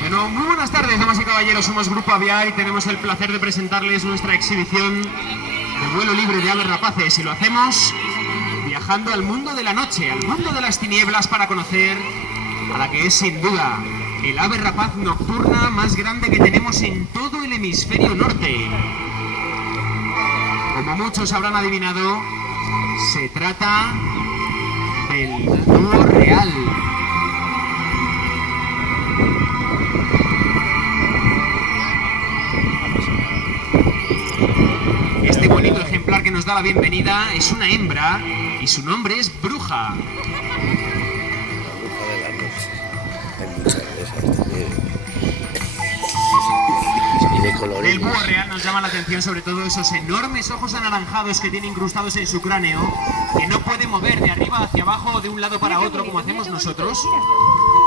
Bueno, muy buenas tardes, damas y caballeros, somos Grupo Aviar y tenemos el placer de presentarles nuestra exhibición de vuelo libre de aves rapaces, y lo hacemos viajando al mundo de la noche, al mundo de las tinieblas, para conocer a la que es sin duda el ave rapaz nocturna más grande que tenemos en todo el hemisferio norte. Como muchos habrán adivinado, se trata del búho real. Este bonito ejemplar que nos da la bienvenida es una hembra y su nombre es Bruja. El búho real nos llama la atención sobre todo esos enormes ojos anaranjados que tiene incrustados en su cráneo, que no puede mover de arriba hacia abajo o de un lado para otro como hacemos nosotros.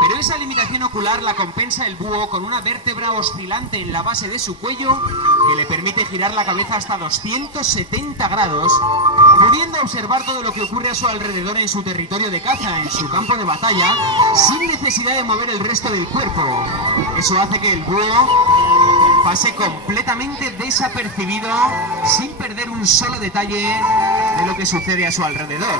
Pero esa limitación ocular la compensa el búho con una vértebra oscilante en la base de su cuello que le permite girar la cabeza hasta 270 grados, pudiendo observar todo lo que ocurre a su alrededor en su territorio de caza, en su campo de batalla, sin necesidad de mover el resto del cuerpo. Eso hace que el búho pase completamente desapercibido, sin perder un solo detalle de lo que sucede a su alrededor.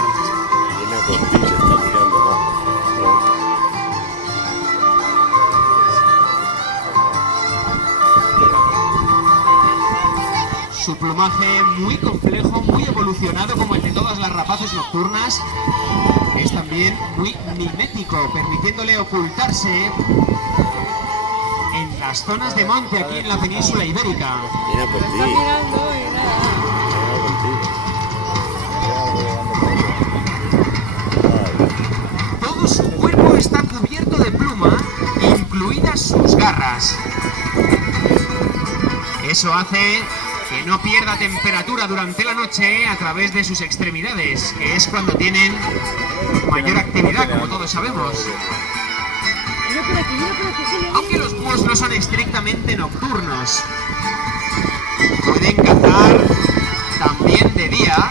Su plumaje muy complejo, muy evolucionado como el de todas las rapaces nocturnas, es también muy mimético, permitiéndole ocultarse en las zonas de monte aquí en la península ibérica. Mira por ti. Todo su cuerpo está cubierto de pluma, incluidas sus garras. Eso hace que no pierda temperatura durante la noche a través de sus extremidades, que es cuando tienen mayor actividad, como todos sabemos. Aunque los búhos no son estrictamente nocturnos, pueden cazar también de día,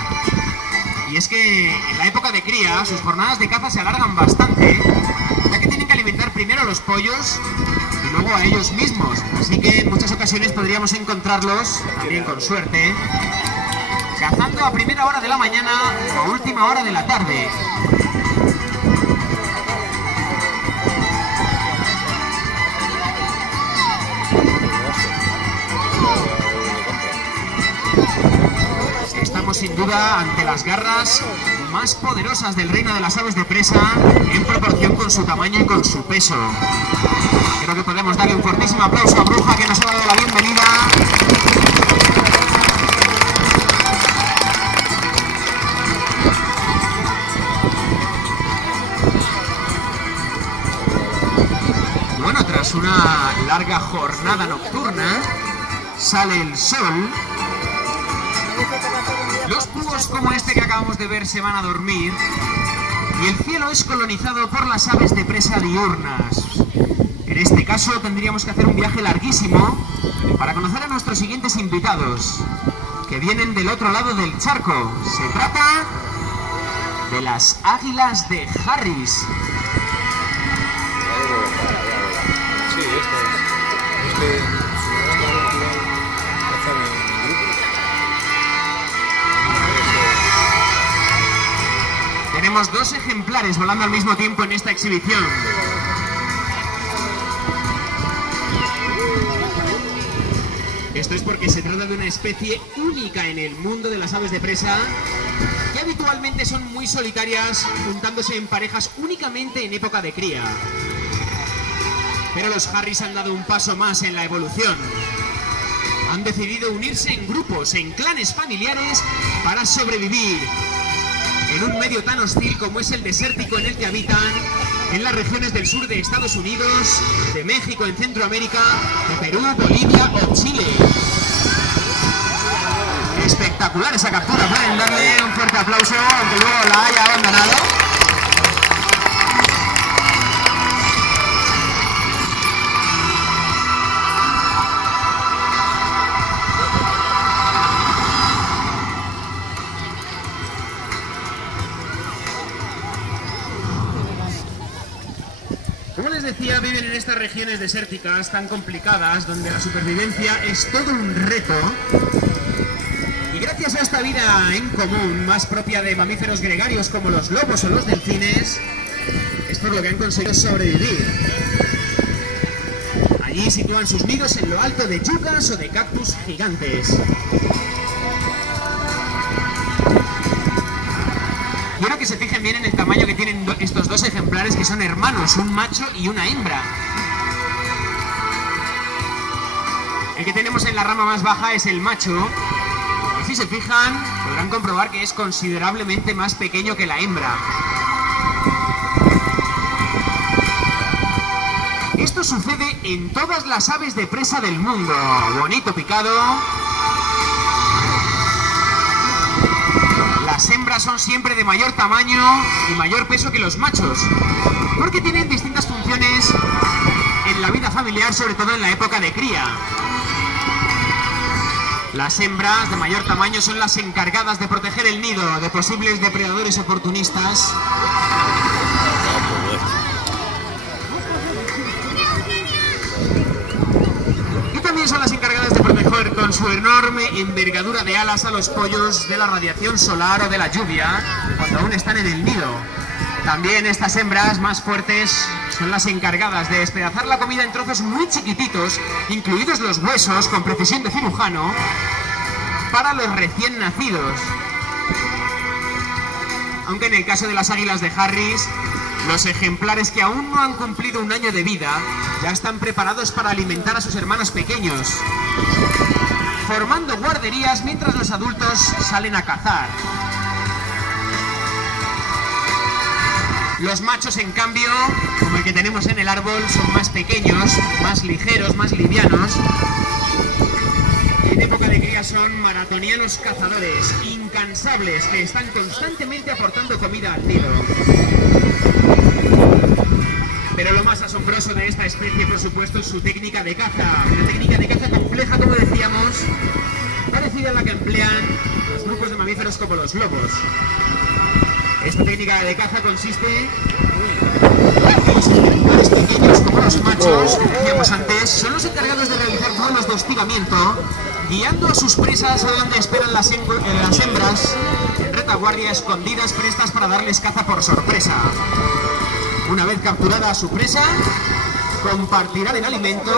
y es que en la época de cría sus jornadas de caza se alargan bastante, ya que tienen que alimentar primero a los pollos y luego a ellos mismos, así que en muchas ocasiones podríamos encontrarlos, también con suerte, cazando a primera hora de la mañana o a última hora de la tarde. Estamos sin duda ante las garras más poderosas del reino de las aves de presa, en proporción con su tamaño y con su peso. Creo que podemos darle un fortísimo aplauso a Bruja, que nos ha dado la bienvenida. Bueno, tras una larga jornada nocturna, sale el sol. Los búhos como este que acabamos de ver se van a dormir y el cielo es colonizado por las aves de presa diurnas. En este caso tendríamos que hacer un viaje larguísimo para conocer a nuestros siguientes invitados, que vienen del otro lado del charco. Se trata de las águilas de Harris. Sí, esto es. Tenemos dos ejemplares volando al mismo tiempo en esta exhibición. Esto es porque se trata de una especie única en el mundo de las aves de presa, que habitualmente son muy solitarias, juntándose en parejas únicamente en época de cría. Pero los Harris han dado un paso más en la evolución. Han decidido unirse en grupos, en clanes familiares, para sobrevivir en un medio tan hostil como es el desértico en el que habitan, en las regiones del sur de Estados Unidos, de México, en Centroamérica, de Perú, Bolivia o Chile. Espectacular esa captura, pueden darle un fuerte aplauso, aunque luego la haya abandonado. Como les decía, viven en estas regiones desérticas tan complicadas, donde la supervivencia es todo un reto. Y gracias a esta vida en común, más propia de mamíferos gregarios como los lobos o los delfines, es por lo que han conseguido sobrevivir. Allí sitúan sus nidos en lo alto de yucas o de cactus gigantes. Quiero que se fijen bien en el tamaño que tienen estos dos ejemplares, que son hermanos, un macho y una hembra. El que tenemos en la rama más baja es el macho. Y si se fijan, podrán comprobar que es considerablemente más pequeño que la hembra. Esto sucede en todas las aves de presa del mundo. Bonito picado. Las hembras son siempre de mayor tamaño y mayor peso que los machos, porque tienen distintas funciones en la vida familiar, sobre todo en la época de cría. Las hembras de mayor tamaño son las encargadas de proteger el nido de posibles depredadores oportunistas. Son las encargadas de proteger con su enorme envergadura de alas a los pollos de la radiación solar o de la lluvia cuando aún están en el nido. También estas hembras más fuertes son las encargadas de despedazar la comida en trozos muy chiquititos, incluidos los huesos, con precisión de cirujano, para los recién nacidos. Aunque en el caso de las águilas de Harris, los ejemplares que aún no han cumplido un año de vida ya están preparados para alimentar a sus hermanos pequeños, formando guarderías mientras los adultos salen a cazar. Los machos, en cambio, como el que tenemos en el árbol, son más pequeños, más ligeros, más livianos. En época de cría son maratonianos cazadores, incansables, que están constantemente aportando comida al nido. Pero lo más asombroso de esta especie, por supuesto, es su técnica de caza. Una técnica de caza compleja, como decíamos, parecida a la que emplean los grupos de mamíferos como los lobos. Esta técnica de caza consiste en que los ejemplares pequeños como los machos, que decíamos antes, son los encargados de realizar vuelos de hostigamiento, guiando a sus presas a donde esperan las hembras, en retaguardia, escondidas, prestas para darles caza por sorpresa. Una vez capturada a su presa, compartirán el alimento,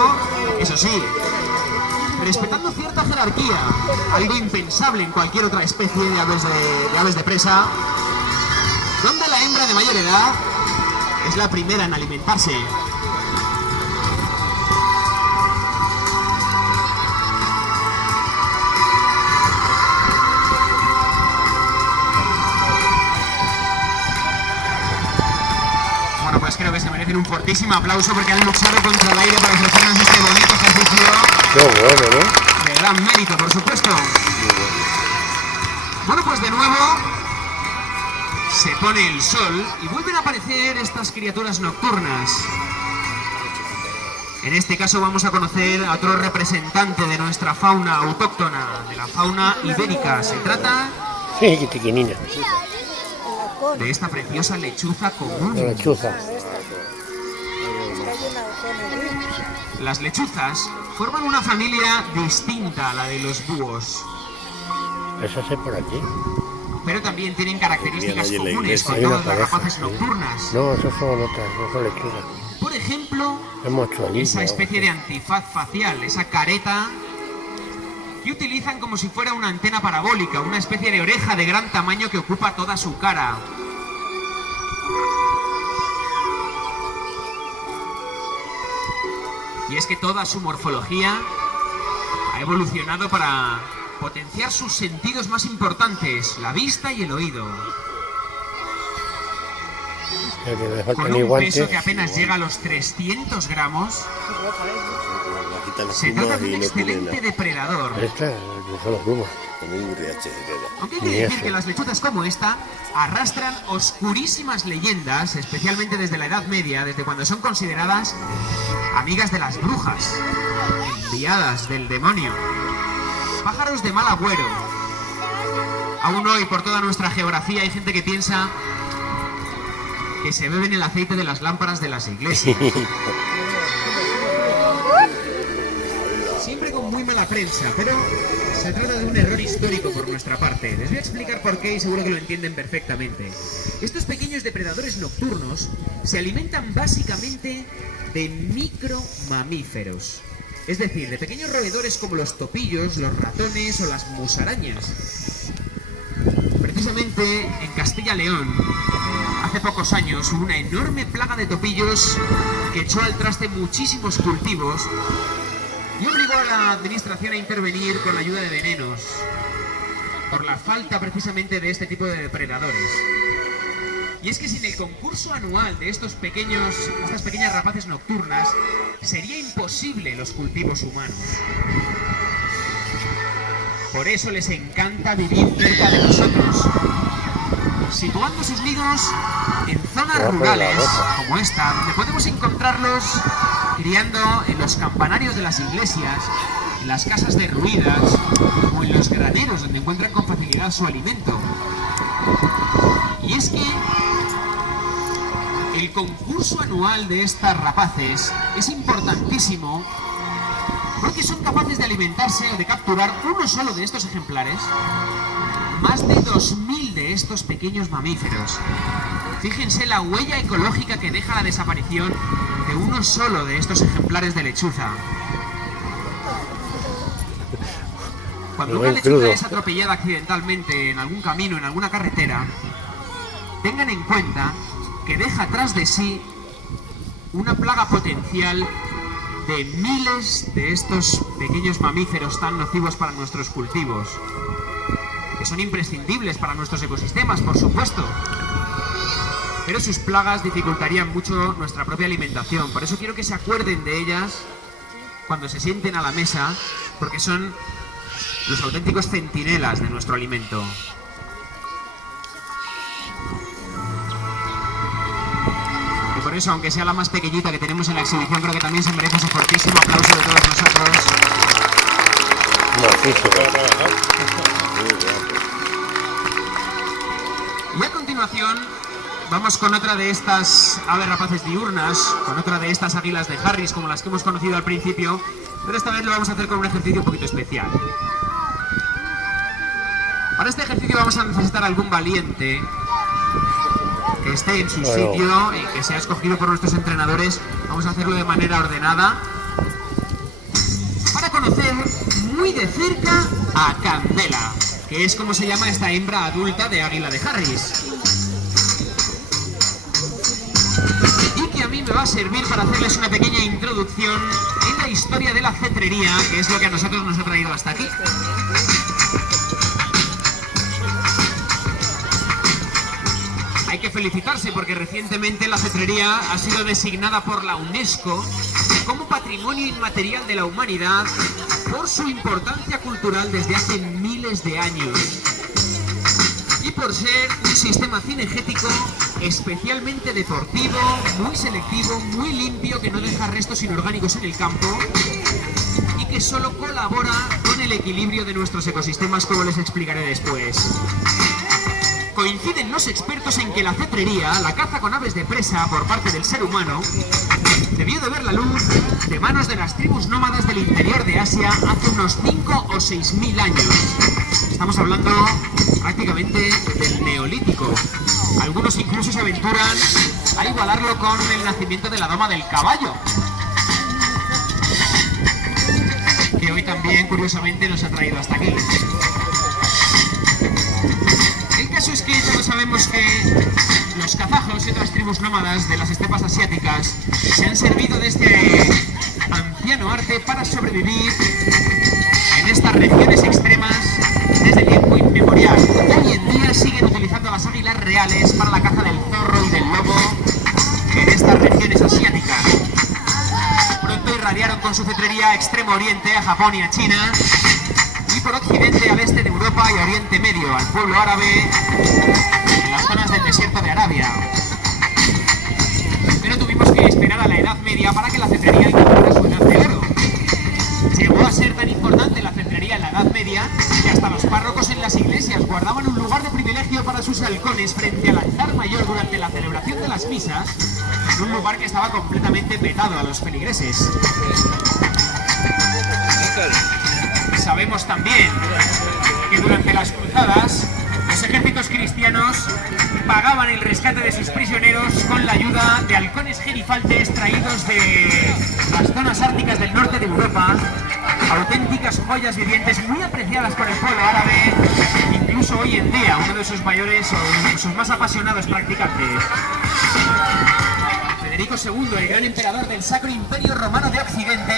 eso sí, respetando cierta jerarquía, algo impensable en cualquier otra especie de aves de presa, donde la hembra de mayor edad es la primera en alimentarse. Bueno, pues creo que se merecen un fortísimo aplauso porque han luchado contra el aire para ofrecernos este bonito ejercicio. Qué bueno, ¿no? De gran mérito, por supuesto. Bueno, pues de nuevo se pone el sol y vuelven a aparecer estas criaturas nocturnas. En este caso vamos a conocer a otro representante de nuestra fauna autóctona, de la fauna ibérica. Se trata de esta preciosa lechuza común. La lechuza. Las lechuzas forman una familia distinta a la de los búhos. Eso es por aquí. Pero también tienen características comunes con todas las rapaces nocturnas. No, eso son otras, no son lechuzas. Por ejemplo, esa especie de antifaz facial, esa careta que utilizan como si fuera una antena parabólica, una especie de oreja de gran tamaño que ocupa toda su cara. Y es que toda su morfología ha evolucionado para potenciar sus sentidos más importantes, la vista y el oído. Con un peso que apenas llega a los 300 gramos, se trata de un excelente depredador. Aunque hay que decir que las lechuzas como esta arrastran oscurísimas leyendas, especialmente desde la Edad Media, desde cuando son consideradas amigas de las brujas, enviadas del demonio, pájaros de mal agüero. Aún hoy, por toda nuestra geografía, hay gente que piensa que se beben el aceite de las lámparas de las iglesias. Siempre con muy mala prensa, pero se trata de un error histórico por nuestra parte. Les voy a explicar por qué y seguro que lo entienden perfectamente. Estos pequeños depredadores nocturnos se alimentan básicamente de micromamíferos. Es decir, de pequeños roedores como los topillos, los ratones o las musarañas. Precisamente en Castilla y León, hace pocos años, hubo una enorme plaga de topillos que echó al traste muchísimos cultivos y obligó a la administración a intervenir con la ayuda de venenos, por la falta precisamente de este tipo de depredadores. Y es que sin el concurso anual de estas pequeñas rapaces nocturnas, sería imposible los cultivos humanos. Por eso les encanta vivir cerca de nosotros, situando sus nidos en zonas rurales como esta, donde podemos encontrarlos criando en los campanarios de las iglesias, en las casas derruidas o en los graneros donde encuentran con facilidad su alimento. Y es que el concurso anual de estas rapaces es importantísimo porque son capaces de alimentarse o de capturar uno solo de estos ejemplares más de 2000 de estos pequeños mamíferos. Fíjense la huella ecológica que deja la desaparición de uno solo de estos ejemplares de lechuza. Cuando una lechuza es atropellada accidentalmente en algún camino, en alguna carretera, tengan en cuenta que deja tras de sí una plaga potencial de miles de estos pequeños mamíferos tan nocivos para nuestros cultivos, que son imprescindibles para nuestros ecosistemas, por supuesto, pero sus plagas dificultarían mucho nuestra propia alimentación. Por eso quiero que se acuerden de ellas cuando se sienten a la mesa, porque son los auténticos centinelas de nuestro alimento. Y por eso, aunque sea la más pequeñita que tenemos en la exhibición, creo que también se merece ese fortísimo aplauso de todos nosotros. Y a continuación vamos con otra de estas aves rapaces diurnas, con otra de estas águilas de Harris, como las que hemos conocido al principio, pero esta vez lo vamos a hacer con un ejercicio un poquito especial. Para este ejercicio vamos a necesitar algún valiente que esté en su sitio y que sea escogido por nuestros entrenadores. Vamos a hacerlo de manera ordenada para conocer muy de cerca a Candela, que es como se llama esta hembra adulta de águila de Harris, y que a mí me va a servir para hacerles una pequeña introducción en la historia de la cetrería, que es lo que a nosotros nos ha traído hasta aquí. Hay que felicitarse porque recientemente la cetrería ha sido designada por la UNESCO como Patrimonio Inmaterial de la Humanidad por su importancia cultural desde hace miles de años y por ser un sistema cinegético especialmente deportivo, muy selectivo, muy limpio, que no deja restos inorgánicos en el campo y que solo colabora con el equilibrio de nuestros ecosistemas, como les explicaré después. Coinciden los expertos en que la cetrería, la caza con aves de presa por parte del ser humano, debió de ver la luz de manos de las tribus nómadas del interior de Asia hace unos 5 o 6.000 años. Estamos hablando prácticamente del Neolítico. Algunos incluso se aventuran a igualarlo con el nacimiento de la doma del caballo, que hoy también, curiosamente, nos ha traído hasta aquí. El caso es que todos sabemos que los kazajos y otras tribus nómadas de las estepas asiáticas se han servido de este anciano arte para sobrevivir en estas regiones extremas desde tiempo inmemorial. Hoy en día siguen utilizando las águilas reales para la caza del zorro y del lobo en estas regiones asiáticas. Pronto irradiaron con su cetrería a Extremo Oriente, a Japón y a China, y por occidente al este de Europa y Oriente Medio, al pueblo árabe, en las zonas del desierto de Arabia. Pero tuvimos que esperar a la Edad Media para que la cetrería alcanzara su edad de oro. Llegó a ser tan importante la cetrería en la Edad Media que hasta los párrocos en las iglesias guardaban un lugar de privilegio para sus halcones frente al altar mayor durante la celebración celebración de las misas, en un lugar que estaba completamente vetado a los feligreses. Sabemos también que durante las cruzadas los ejércitos cristianos pagaban el rescate de sus prisioneros con la ayuda de halcones gerifaltes traídos de las zonas árticas del norte de Europa, auténticas joyas vivientes muy apreciadas por el pueblo árabe, incluso hoy en día uno de sus mayores o sus más apasionados practicantes. Federico II, el gran emperador del Sacro Imperio Romano de Occidente,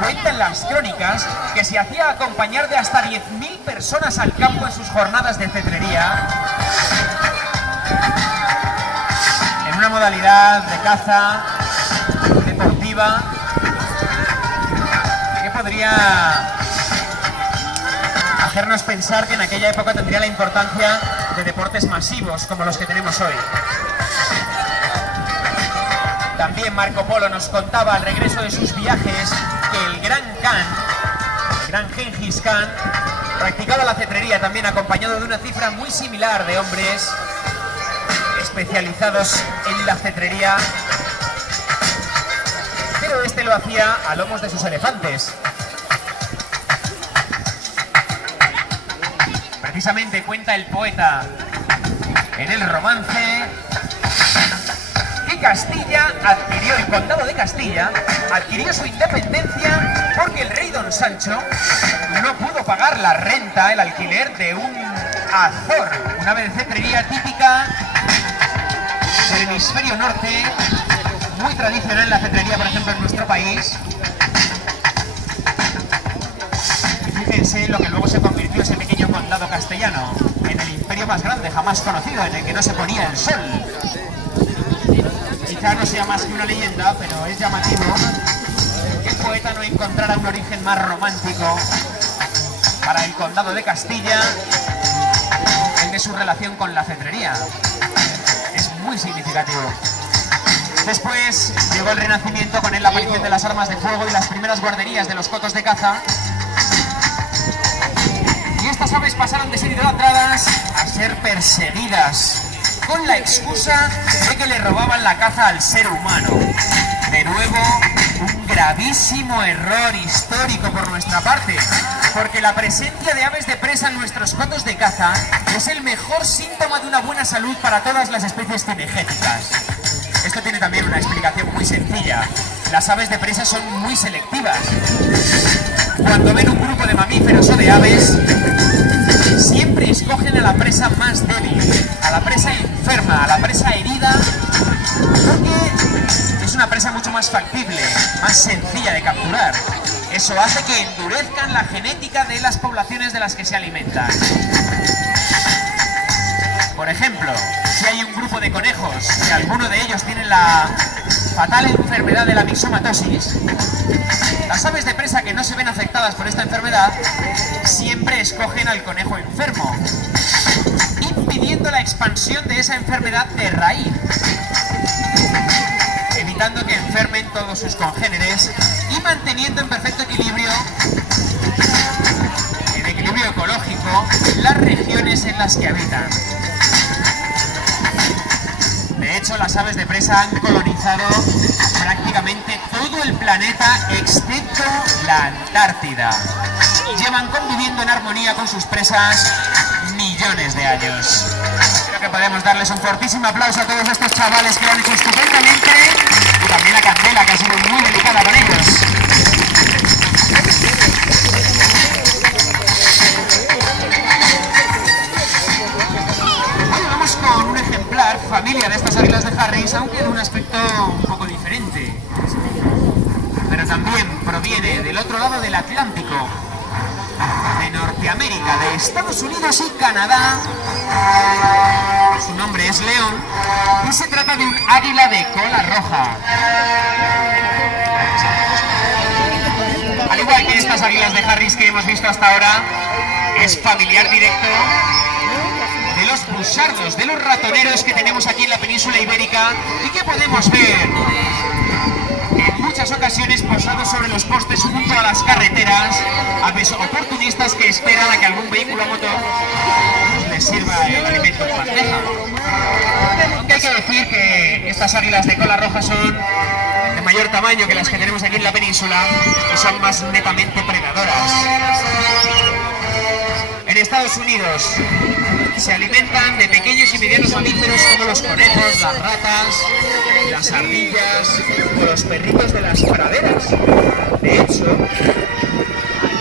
cuenta en las crónicas que se hacía acompañar de hasta 10.000 personas al campo en sus jornadas de cetrería, en una modalidad de caza deportiva que podría hacernos pensar que en aquella época tendría la importancia de deportes masivos como los que tenemos hoy. También Marco Polo nos contaba al regreso de sus viajes que el gran Khan, el gran Gengis Khan, practicaba la cetrería también acompañado de una cifra muy similar de hombres especializados en la cetrería, pero este lo hacía a lomos de sus elefantes. Precisamente cuenta el poeta en el romance que Castilla adquirió, el condado de Castilla adquirió su independencia porque el rey Don Sancho no pudo pagar la renta, el alquiler de un azor, una ave de cetrería típica del hemisferio norte, muy tradicional en la cetrería, por ejemplo, en nuestro país. Fíjense lo que luego se convirtió ese pequeño condado castellano en el imperio más grande jamás conocido, en el que no se ponía el sol. Quizá no sea más que una leyenda, pero es llamativo que el poeta no encontrara un origen más romántico para el condado de Castilla, el de su relación con la cetrería. Es muy significativo. Después llegó el Renacimiento con la aparición de las armas de fuego y las primeras guarderías de los cotos de caza. Y estas aves pasaron de ser idolatradas a ser perseguidas, con la excusa de que le robaban la caza al ser humano. De nuevo, un gravísimo error histórico por nuestra parte, porque la presencia de aves de presa en nuestros cotos de caza es el mejor síntoma de una buena salud para todas las especies cinegéticas. Esto tiene también una explicación muy sencilla. Las aves de presa son muy selectivas. Cuando ven un grupo de mamíferos o de aves, siempre escogen a la presa más débil, a la presa enferma, a la presa herida, porque es una presa mucho más factible, más sencilla de capturar. Eso hace que endurezcan la genética de las poblaciones de las que se alimentan. Por ejemplo, si hay un grupo de conejos y alguno de ellos tiene la fatal enfermedad de la mixomatosis, las aves de presa que no se ven afectadas por esta enfermedad siempre escogen al conejo enfermo, impidiendo la expansión de esa enfermedad de raíz, evitando que enfermen todos sus congéneres y manteniendo en perfecto equilibrio, en equilibrio ecológico, las regiones en las que habitan. De hecho, las aves de presa han colonizado prácticamente todo el planeta excepto la Antártida. Llevan conviviendo en armonía con sus presas millones de años. Creo que podemos darles un fortísimo aplauso a todos estos chavales que lo han hecho estupendamente, y también a Candela, que ha sido muy delicada con ellos. Bueno, vamos con un ejemplar, familia de estas águilas de Harris, aunque de un aspecto un poco diferente. Pero también proviene del otro lado del Atlántico, de Norteamérica, de Estados Unidos y Canadá. Su nombre es León y se trata de un águila de cola roja. Al igual que estas águilas de Harris que hemos visto hasta ahora, es familiar directo de los busardos, de los ratoneros que tenemos aquí en la península ibérica y que podemos ver en muchas muchas ocasiones posados sobre los postes junto a las carreteras, aves oportunistas que esperan a que algún vehículo a motor les sirva el alimento en bandeja. Aunque hay que decir que estas águilas de cola roja son de mayor tamaño que las que tenemos aquí en la península y son más netamente predadoras. En Estados Unidos se alimentan de pequeños y medianos mamíferos como los conejos, las ratas, las ardillas o los perritos de las praderas. De hecho,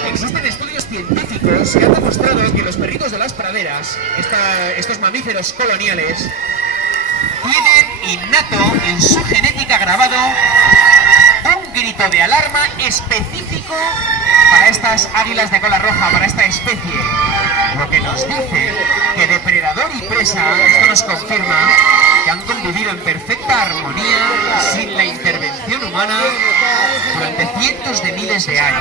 existen estudios científicos que han demostrado que los perritos de las praderas, estos mamíferos coloniales, tienen innato en su genética grabado un grito de alarma específico para estas águilas de cola roja, para esta especie. Lo que nos dice que depredador y presa, esto nos confirma que han convivido en perfecta armonía, sin la intervención humana, durante cientos de miles de años.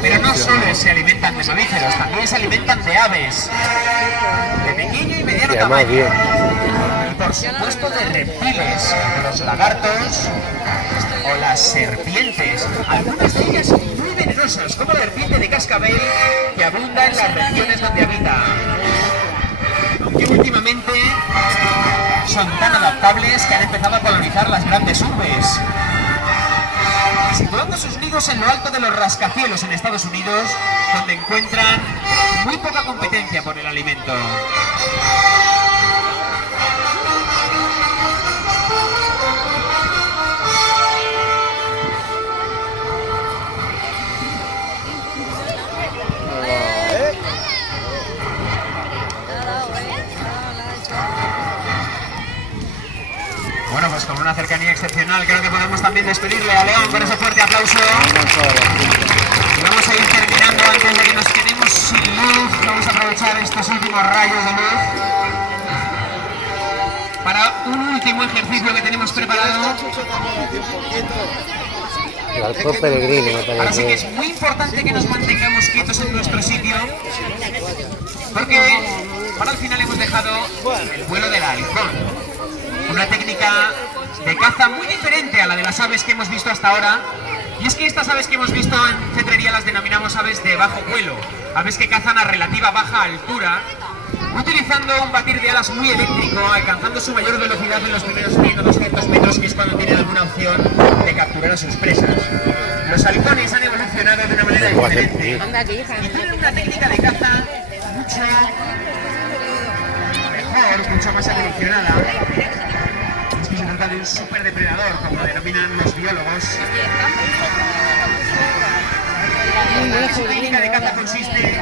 Pero no solo se alimentan de mamíferos, también se alimentan de aves, de pequeño y mediano tamaño, y por supuesto de reptiles, como los lagartos o las serpientes, algunas de ellas muy venenosas, como la serpiente de cascabel, que abunda en las regiones donde habita. Aunque últimamente son tan adaptables que han empezado a colonizar las grandes urbes, situando sus nidos en lo alto de los rascacielos en Estados Unidos, donde encuentran muy poca competencia por el alimento. Bueno, pues con una cercanía excepcional creo que podemos también despedirle a León con ese fuerte aplauso. Y vamos a ir terminando antes de que nos quedemos sin luz. Vamos a aprovechar estos últimos rayos de luz para un último ejercicio que tenemos preparado. El halcón peregrino, me parece. Ahora sí que es muy importante que nos mantengamos quietos en nuestro sitio, porque para el final hemos dejado el vuelo del halcón. Una técnica de caza muy diferente a la de las aves que hemos visto hasta ahora. Y es que estas aves que hemos visto en cetrería las denominamos aves de bajo vuelo, aves que cazan a relativa baja altura, utilizando un batir de alas muy eléctrico, alcanzando su mayor velocidad en los primeros 100 o 200 metros, que es cuando tienen alguna opción de capturar a sus presas. Los halcones han evolucionado de una manera diferente y tienen una técnica de caza mucho mejor, mucho más evolucionada. Es que se trata de un superdepredador, como lo denominan los biólogos. Su técnica de caza consiste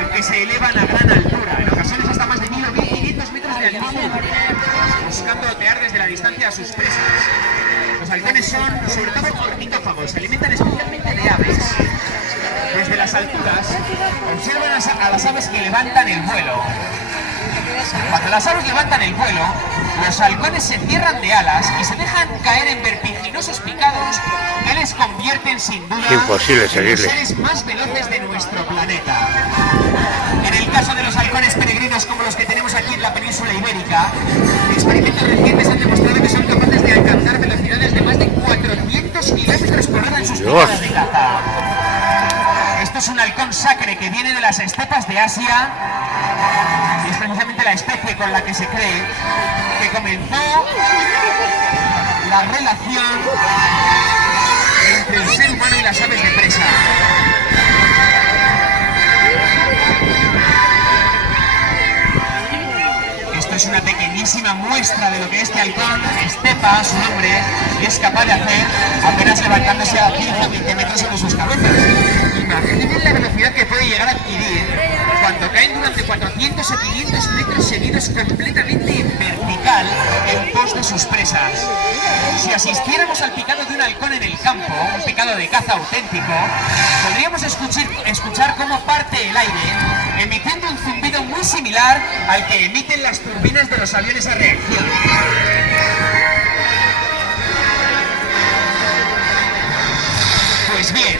en que se elevan a gran altura, en ocasiones hasta más de 1000 o 1500 metros de altitud, buscando otear desde la distancia a sus presas. Los halcones son sobre todo ornitófagos, se alimentan especialmente de aves. Desde las alturas observan a las aves que levantan el vuelo. Cuando las aves levantan el vuelo, los halcones se cierran de alas y se dejan caer en vertiginosos picados que les convierten sin duda en los seres más veloces de nuestro planeta. En el caso de los halcones peregrinos como los que tenemos aquí en la península ibérica, experimentos recientes han demostrado que son capaces de alcanzar velocidades de más de 400 kilómetros por hora en sus picadas de caza. Esto es un halcón sacre que viene de las estepas de Asia y es precisamente la especie con la que se cree que comenzó la relación entre el ser humano y las aves de presa. Esto es una pequeñísima muestra de lo que este halcón, Estepa, su nombre, es capaz de hacer apenas levantándose a 15 o 20 metros sobre sus cabezas. Imaginen la velocidad que puede llegar a adquirir cuando caen durante 400 o 500 metros seguidos completamente en vertical en pos de sus presas. Si asistiéramos al picado de un halcón en el campo, un picado de caza auténtico, podríamos escuchar cómo parte el aire, emitiendo un zumbido muy similar al que emiten las turbinas de los aviones a reacción. Pues bien,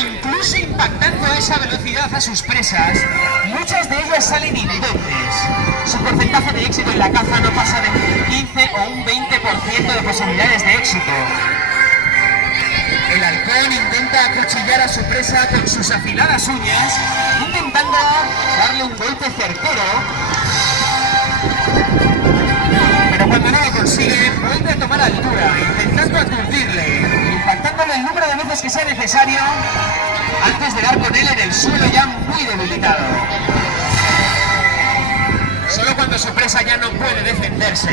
incluso impactando a esa velocidad a sus presas, muchas de ellas salen indemnes. Su porcentaje de éxito en la caza no pasa de un 15 o un 20% de posibilidades de éxito. El halcón intenta acuchillar a su presa con sus afiladas uñas, intentando darle un golpe certero, pero cuando no lo consigue, vuelve a tomar altura, intentando aturdirle, impactándole el número de veces que sea necesario antes de dar con él en el suelo ya muy debilitado. Solo cuando su presa ya no puede defenderse,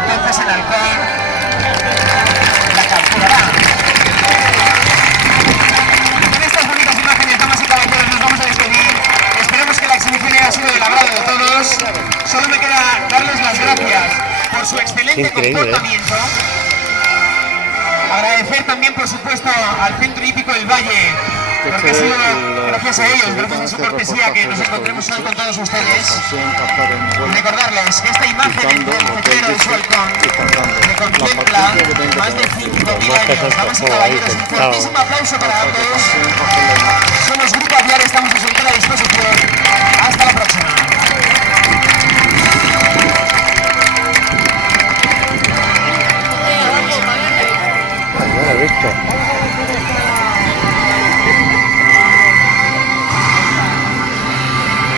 entonces el halcón la capturará. Con estas bonitas imágenes, damas y caballeros, nos vamos a despedir. Esperemos que la exhibición haya sido del agrado de todos. Solo me queda darles las gracias por su excelente comportamiento. Agradecer también, por supuesto, al Centro Hípico del Valle, porque ha sido gracias a ellos, gracias a su cortesía, que nos encontremos hoy con todos ustedes. Recordarles que esta imagen del cetero de su halcón que contempla más de 5.000 años. Damas y caballeros, un fuertísimo aplauso para todos. Somos Grupo Aviar, estamos a su entera disposición.